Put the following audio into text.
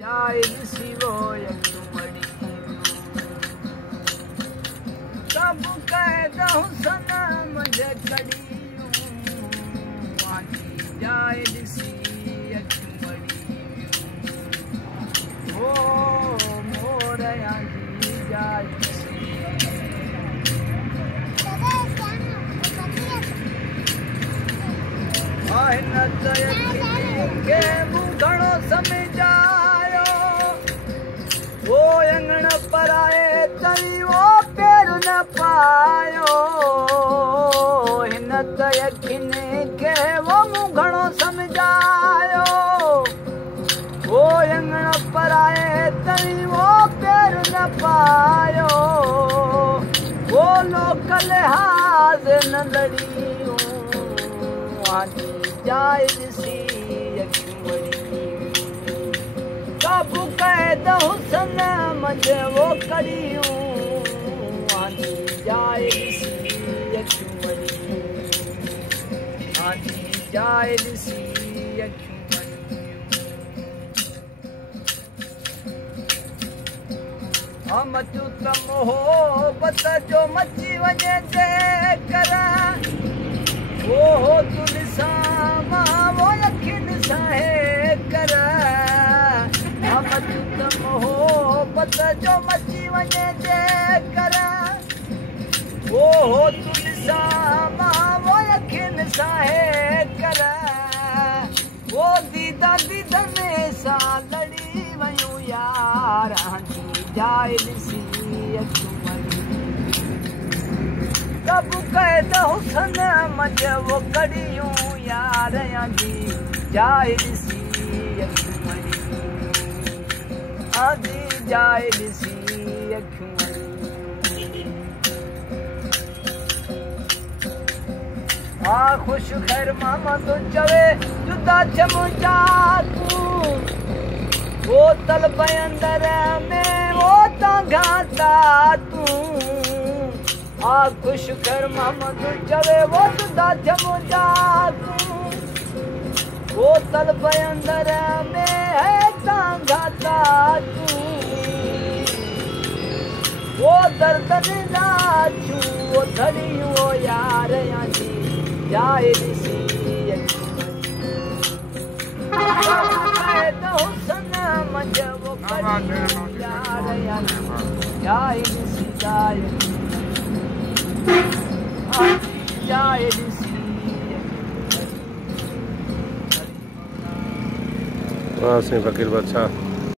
जाए दिसियो यकुमड़ी सब कह दहु सनम जकड़ियूं आजी जाए दिसी यकुमड़ी ओ मोर आजी जाए दिसी आहिन के घणो समझायो वो अंगण पराए तई वो पैर न पायो हिन त यकीन के वो घणो समझायो वो अंगण पराए तई वो पैर न पायो वो लोक लिहाज़ न लड़ियूं आजी जाए दिसी काबू कह दहु सनम वो कड़ियूं आजी जाए दिसी यकुमड़ी आजी जाए दिसी यकुमड़ी हम तू त मोहब्बत जो मची वञे जे कर वो तू ॾिसां वो यकीन साहे कर हम तू मोहब्बत जो मची वञे जे कर वो तू ॾिसां वो यकीन साहे कर वो दीदा दीदा में सा लड़ी वयूं यार आजी जाए दिसी यकुमड़ी कब कह दहु सनम वो कड़ियूं यार आजी जाए दिसी यकुमड़ी आजी जाए दिसी यकुमड़ी आ खुश खैर मामा तो चवे जुदा चमुचा तू वो तलब अंदर में वो घाटा तू आ खुश कर मोहम्मद चवे वो जुदा चमुचा तू वो तलब अंदर में है घाटा तू वो दर्द ना छू वो धड़ियूं वो यार आजी जाए दिसी सनम वो कड़ियूं यार जाए दिसी जाए दिसी वाह सिंह फकीर बादशाह।